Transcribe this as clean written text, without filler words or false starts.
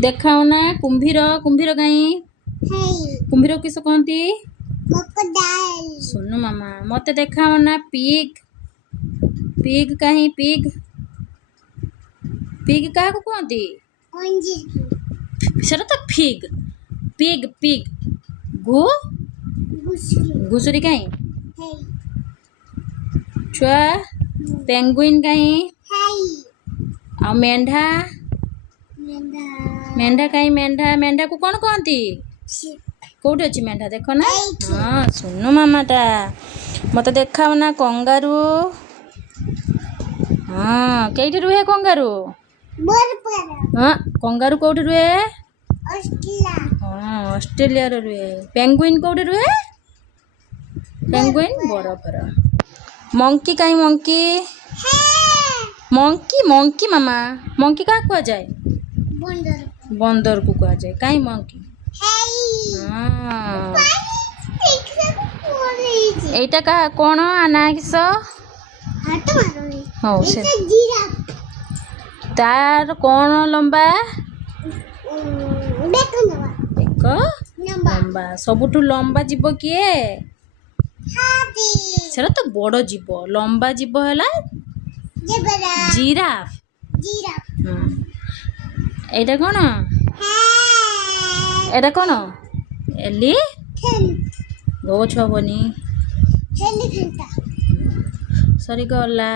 देखाओ ना कुंभीर कुंभीर कहीं कुंभीर किस कहती सुनो मामा मत देखाओ ना पिग पिग कहीं पिग पिग क्या कहती सेटा तो फिग पिग पिग घु घुसुरी कहीं छुआ पेंगुइन कहीं आ मेंढा मेंढा कहीं मेंढा मेंढा को कौन कहती कौट अच्छी मेंढा देखो ना हाँ सुनो मामाटा मत देखाओ ना कंगारू हाँ कईटी रुहे कंगारू हाँ कंगारू कौटी रुहे हाँ ऑस्ट्रेलिया रुहे पेंगुइन कौटी रुहे पेंगुइन बरफर मंकी कहीं मंकी मंकी मंकी मामा मंकी क्या कह जाए बंदर को कह जाए कहीं मंकी हाँ এইটা কাহা কোন আনা কিস হଉ ସେ ତାର କଣ ଲମ୍ବା ଏକ ଲମ୍ବା ସବୁଠୁ ଲମ୍ବା ଜୀବ କିଏ ସେଟା ତ ବଡ଼ ଜୀବ ଲମ୍ବା ଜୀବ ହେଲା ଜିରାଫ এইটা କଣ এটা କଣ ଏଲି ଗଛ ହବନି ସରିଗଲା